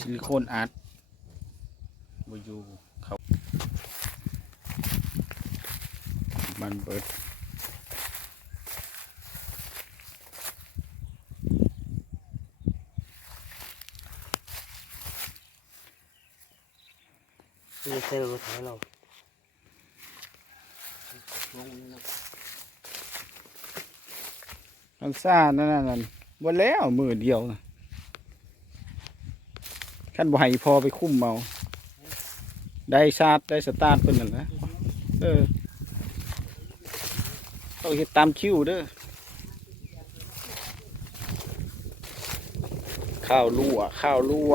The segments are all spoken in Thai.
ซิลิโคนอาร์ตบอยู่เขามันเบิดนี่เซลล์ถ่ายเราางซ่านั่นน่ะนั่นบ่แล้วมือเดียวนะขั้นบ่ให้พอไปคุ้มเมา ได้ชาร์จได้สตาร์ทเพิ่นนั่นแหละเออต้องเฮ็ดตามคิวเด้อข้าวรั่วข้าวรั่ว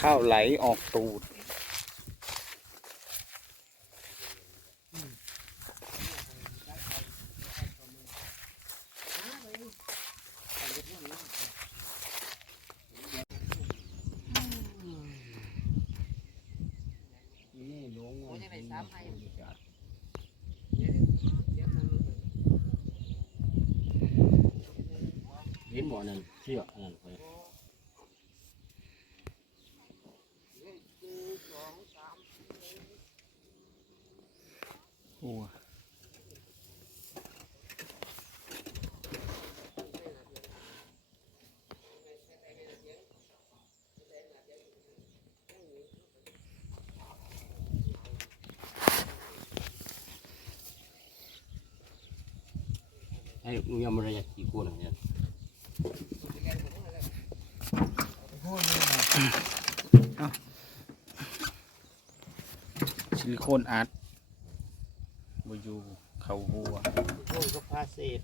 ข้าวไหลออกตูด เห็นบ่นั่นเชือกนั่นไปโอ้ไอ้มึงยังไม่ได้อยากกี่คนเนี่ยซิ ลิโคนอาร์ตบอยู่เขาหัวโอ้ยก็พาเศษ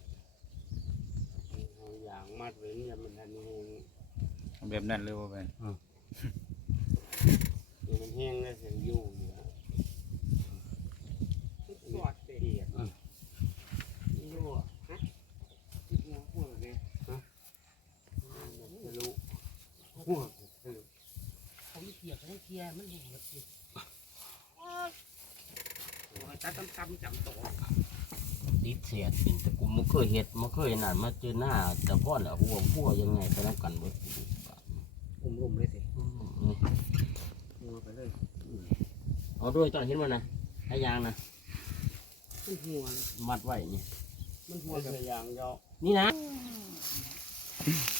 เอาอย่างมัดไว้เนี่ยมันทันแห้งแบบนั้นเลยว่าแม่นเดี๋ยวมันแห้งแล้วเสียงอยู่อยู่แล้วสอดเปียกอยู่อะฮะหัวหัวเนี่ยฮะทะลุ หัวทะลุผมเกียกให้เคลียร์มันอยู่แบบนี้จัดตำๆจำตัวติดเสียดเป็นแต่กูไม่เคยเห็ดไม่เคยนั่นมาเจอหน้าแต่พ่อแหละหัวหัวยังไงไปนับกันเบิดอุ้มๆเลยสิอืมนี่มัวไปเลยเอาด้วยตอนเห็นมันนะให้ยางนะมันหัวมัดไว้นี่มันหัวหัวแบบยางยอนี่นะม